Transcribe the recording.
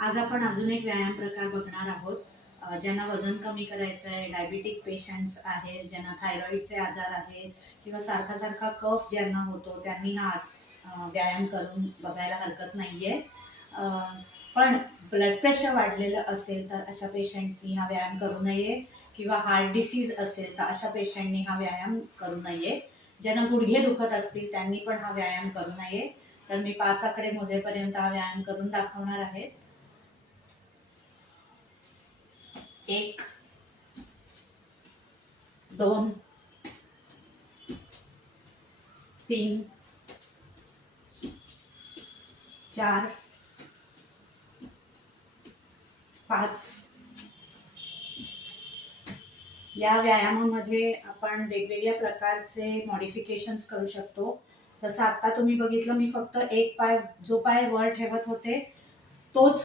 आज आपण अजून एक व्यायाम प्रकार बघणार आहोत. ज्यांना वजन कमी करायचं आहे, डायबिटिक पेशंट्स आहेत, ज्यांना थायरॉईडचे आजार आहेत किंवा सारखा सारखा कफ ज्यांना होतो त्यांनी हा व्यायाम करून बघायला हरकत नाही आहे. पण ब्लड प्रेशर वाढलेलं असेल तर अशा पेशंटनी हा व्यायाम करू नये किंवा हार्ट डिसीज असेल तर अशा पेशंटनी हा व्यायाम करू नये. ज्यांना गुडघे दुखत असतील त्यांनी पण हा व्यायाम करू नये. तर मी 5 आकडे मोजेपर्यंत हा व्यायाम करून दाखवणार आहे. 1 2 3 4 5. या व्यायामामध्ये आपण वेगवेगळ्या प्रकारचे मॉडिफिकेशन्स करू शकतो. जसं आता तुम्ही बघितलं, मी फक्त एक पाय, जो पाय वर ठेवत होते तोच